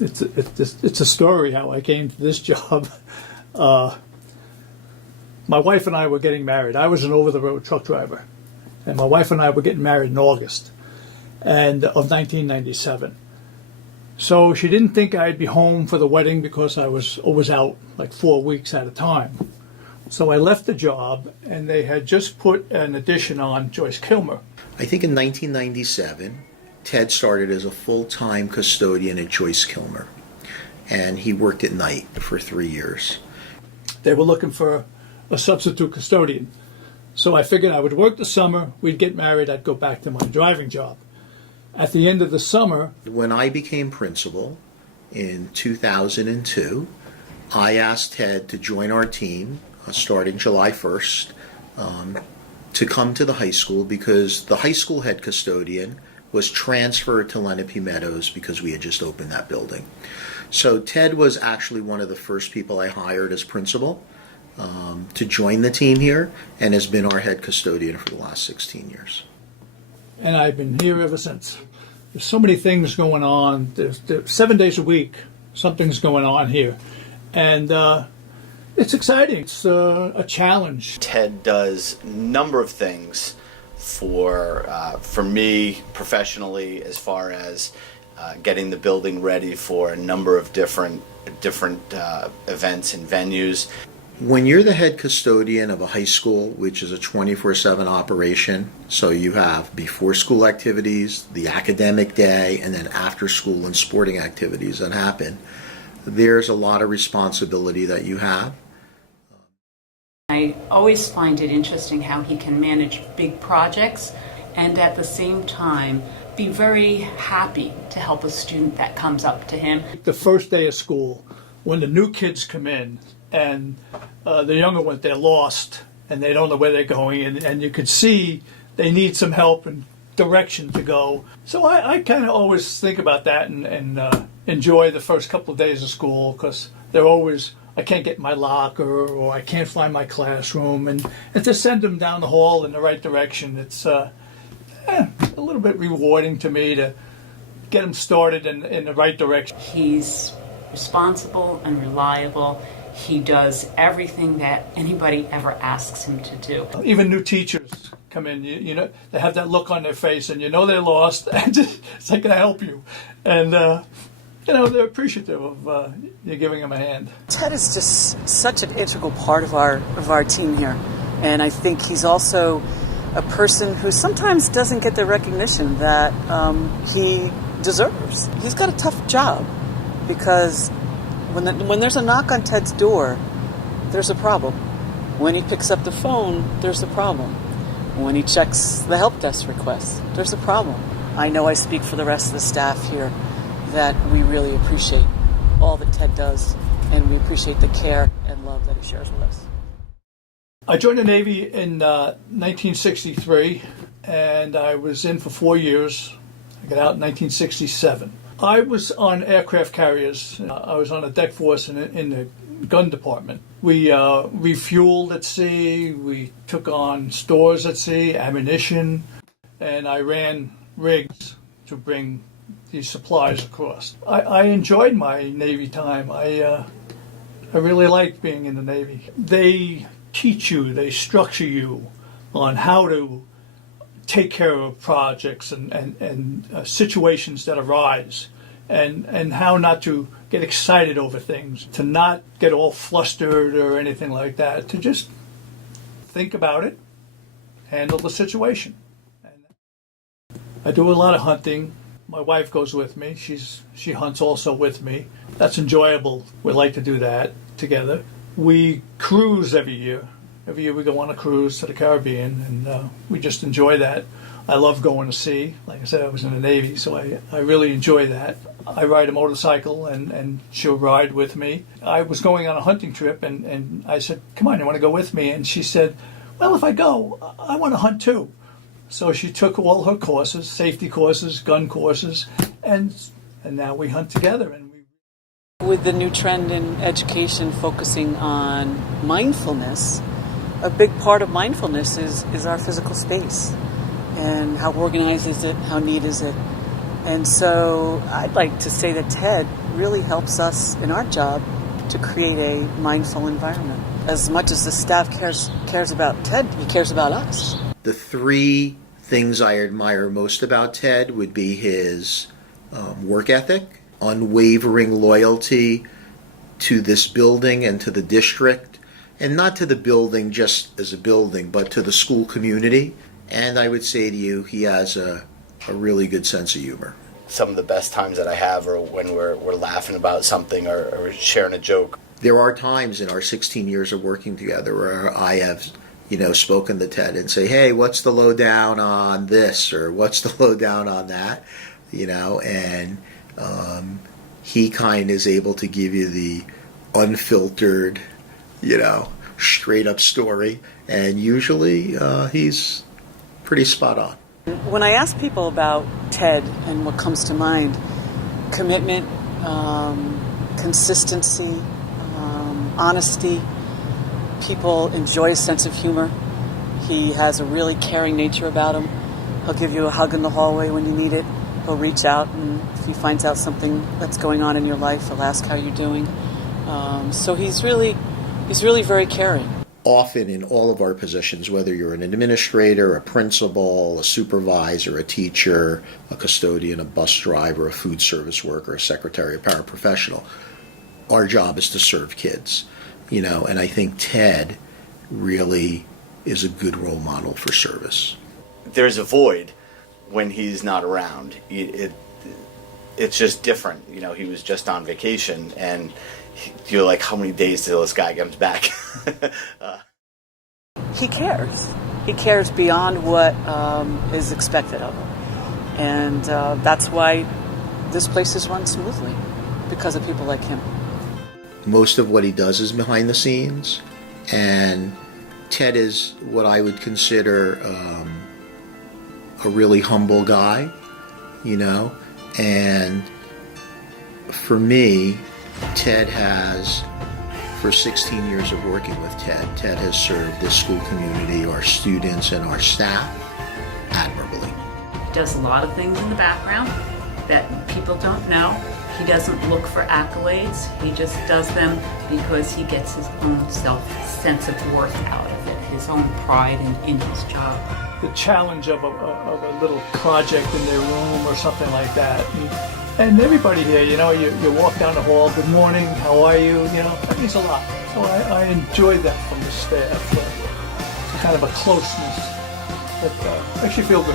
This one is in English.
it's a story how I came to this job. My wife and I were getting married. I was an over-the-road truck driver, and my wife and I were getting married in August of 1997. So she didn't think I'd be home for the wedding because I was always out like 4 weeks at a time. So I left the job, and they had just put an addition on Joyce Kilmer. I think in 1997, Ted started as a full-time custodian at Joyce Kilmer, and he worked at night for 3 years. They were looking for a substitute custodian. So I figured I would work the summer, we'd get married, I'd go back to my driving job. At the end of the summer... When I became principal in 2002, I asked Ted to join our team starting July 1st to come to the high school because the high school head custodian was transferred to Lenape Meadows because we had just opened that building. So Ted was actually one of the first people I hired as principal to join the team here, and has been our head custodian for the last 16 years. And I've been here ever since. There's so many things going on. There's 7 days a week, something's going on here. And it's exciting. It's a challenge. Ted does a number of things for me professionally, as far as getting the building ready for a number of different events and venues. When you're the head custodian of a high school, which is a 24/7 operation, so you have before school activities, the academic day, and then after school and sporting activities that happen, there's a lot of responsibility that you have. I always find it interesting how he can manage big projects and at the same time be very happy to help a student that comes up to him. The first day of school, when the new kids come in, and the younger ones, they're lost and they don't know where they're going, and you could see they need some help and direction to go. So I kind of always think about that and enjoy the first couple of days of school, because they're always, I can't get my locker or I can't find my classroom, and to send them down the hall in the right direction, it's a little bit rewarding to me to get them started in the right direction. He's responsible and reliable. He does everything that anybody ever asks him to do. Even new teachers come in, you know, they have that look on their face, and you know they're lost, and it's like, can I help you? And, you know, they're appreciative of you giving them a hand. Ted is just such an integral part of our team here. And I think he's also a person who sometimes doesn't get the recognition that he deserves. He's got a tough job, because when there's a knock on Ted's door, there's a problem. When he picks up the phone, there's a problem. When he checks the help desk request, there's a problem. I know I speak for the rest of the staff here that we really appreciate all that Ted does, and we appreciate the care and love that he shares with us. I joined the Navy in 1963, and I was in for 4 years. I got out in 1967. I was on aircraft carriers. I was on a deck force in the gun department. We refueled at sea, we took on stores at sea, ammunition, and I ran rigs to bring these supplies across. I enjoyed my Navy time. I really liked being in the Navy. They teach you, they structure you on how to take care of projects and situations that arise, and how not to get excited over things, to not get all flustered or anything like that, to just think about it, handle the situation. I do a lot of hunting. My wife goes with me. She hunts also with me. That's enjoyable. We like to do that together. We cruise every year. Every year we go on a cruise to the Caribbean, and we just enjoy that. I love going to sea. Like I said, I was in the Navy, so I really enjoy that. I ride a motorcycle, and she'll ride with me. I was going on a hunting trip, and I said, come on, you want to go with me? And she said, well, if I go, I want to hunt too. So she took all her courses, safety courses, gun courses, and now we hunt together. And with the new trend in education focusing on mindfulness, a big part of mindfulness is our physical space. And how organized is it? How neat is it? And so I'd like to say that Ted really helps us in our job to create a mindful environment. As much as the staff cares about Ted, he cares about us. The three things I admire most about Ted would be his work ethic, unwavering loyalty to this building and to the district, and not to the building just as a building, but to the school community. And I would say to you, he has a really good sense of humor. Some of the best times that I have are when we're laughing about something or sharing a joke. There are times in our 16 years of working together where I have, spoken to Ted and say, hey, what's the lowdown on this, or what's the lowdown on that, and he kind of is able to give you the unfiltered, straight up story, and usually he's pretty spot on. When I ask people about Ted and what comes to mind, commitment, consistency, honesty, people enjoy a sense of humor. He has a really caring nature about him. He'll give you a hug in the hallway when you need it. He'll reach out, and if he finds out something that's going on in your life, he'll ask how you're doing. So he's really very caring. Often in all of our positions, whether you're an administrator, a principal, a supervisor, a teacher, a custodian, a bus driver, a food service worker, a secretary, a paraprofessional, our job is to serve kids, and I think Ted really is a good role model for service. There's a void when he's not around. It's just different. He was just on vacation, and you're like, how many days till this guy comes back? He cares. He cares beyond what is expected of him. And that's why this place is run smoothly, because of people like him. Most of what he does is behind the scenes, and Ted is what I would consider a really humble guy, and for me, Ted has, for 16 years of working with Ted has served this school community, our students, and our staff admirably. He does a lot of things in the background that people don't know. He doesn't look for accolades. He just does them because he gets his own sense of worth out of it, his own pride in his job. The challenge of a little project in their room or something like that. And everybody here, you walk down the hall, good morning, how are you? That means a lot. So I enjoy that from the staff. Kind of a closeness that makes you feel good.